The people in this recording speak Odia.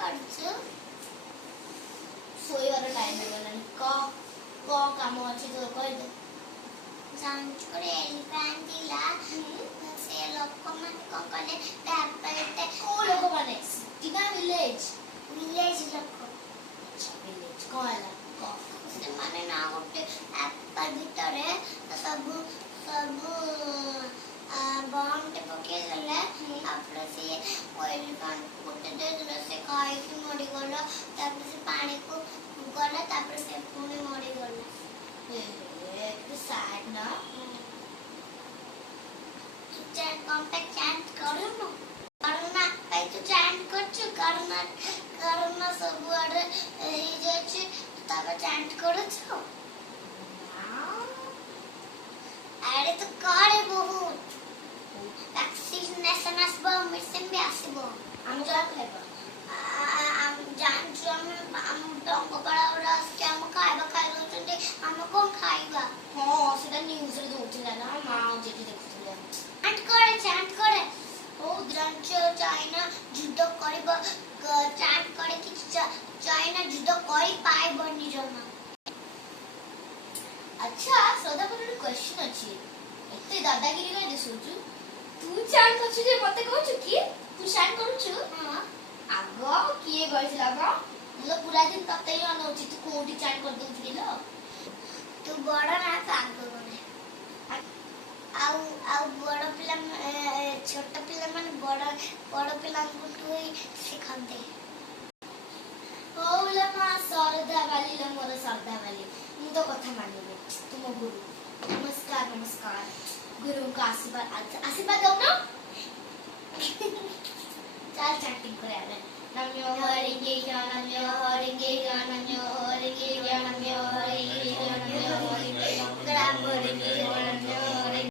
କରୁଛୁ? ଶୋଇବାର ଟାଇମ୍ ହେଇଗଲାଣି। କଣ କାମ ଅଛି ତୋର କହିଦେ। ଜାଣିଛୁ ଏଲିଫ୍ୟାଣ୍ଟ ଥିଲା ସେ ଲୋକମାନେ କଣ କଲେ ଟ୍ୟାବଲେଟ୍ କୋଉ ଲୋକମାନେ? ସିଟି ନା ଭିଲେଜ? ଭିଲେଜ ଲୋକ ଭିଲେଜ କଣ ହେଲା କହ। ସେମାନେ ନା ଗୋଟେ ଆପଲ୍ ଭିତରେ ସବୁ ସବୁ ବମ୍ଟେ ପକେଇଦେଲେ ତାପରେ ସିଏ ଏଲିଫ୍ୟାଣ୍ଟ ଗୋଟେ ଦେଇଦେଲେ ସେ ଖାଇକି ମରିଗଲା ତାପରେ ସେ ପାଣିକୁ ଗଲା ତାପରେ ସେ ପୁଣି ମରିଗଲା। ଏତେ sad ନା। ତୁ କଣ ପାଇଁ ଚାଣ୍ଟ କରୁନୁ? କରୋନା ପାଇଁ ତୁ ଚାଣ୍ଟ କରୁଛୁ? କରୋନା ସବୁଆଡେ ହେଇଯାଉଛି ତାପରେ ଚାଣ୍ଟ କରୁଛୁ? ଆରେ ତୁ କରେ ବହୁତ ଭ୍ୟାକ୍ସିନେସନ ଆସିବ ମେଡିସିନ ବି ଆସିବ। ଆମେ ଯାହା ଖାଇବା ଜାଣିଛୁ ଆମେ ଆମ ଡଙ୍ଗପାଳ ଗୁଡା ଆସୁଛି ଆମ ଖାଇବା ଖାଇଦଉଛନ୍ତି ଆମେ କଣ ଖାଇବା? ହଁ ସେଟା ନ୍ୟୁଜରେ ଦଉଥିଲା ନା ମା ଯେଠି ଦେଖୁଥିଲେ। ଚାଣ୍ଟ କରେ ହଉ ଜାଣିଛୁ ଚାଇନା ଯୁଦ୍ଧ କରିବ ଚାଣ୍ଟ କରେ କି ଚାଇନା ଯୁଦ୍ଧ କରିପାରିବନି ଜମା। ଆଚ୍ଛା ଶ୍ରଦ୍ଧା ମୋର ଗୋଟେ କ୍ୱେଶ୍ଚନ ଅଛି। ଏତେ ଦାଦାଗିରି କାଇଁ ଦେଖୁଛୁ? ତୁ ଚାଣ୍ଟ କରୁଛୁ ଯେ ମତେ କହୁଛୁ କି ତୁ ଚାଣ୍ଟ କରୁଛୁ? ହଁ ଆଗ କିଏ କହିଥିଲା କଣ? ମୁଁ ତ ପୁରା ଦିନ ତତେ ହିଁ ଅନଉଛି ତୁ କୋଉଠି ଚାଣ୍ଟ କରିଦଉଛୁ କିଲୋ? ତୁ ବଡ ନା ତୁ ଆଗ କରେ ଆଉ ଆଉ ବଡ ପିଲା ଛୋଟ ପିଲାମାନେ ବଡ ପିଲାଙ୍କଠୁ ହିଁ ଶିଖନ୍ତି। ହଉ ଲୋ ମା ଶ୍ରଦ୍ଧା ବାଲି ଲୋ ମୋର ଶ୍ରଦ୍ଧା ବାଲି ମୁଁ ତ କଥା ମାନିବି ତୁମ ଗୁରୁ। ନମସ୍କାର ନମସ୍କାର ଗୁରୁଙ୍କ ଆଶୀର୍ବାଦ ଦଉନ। ଚାଲ ଚାଟିଂ କରିବା ଆମେ। ନମ୍ୟ ହରିଙ୍ଗେ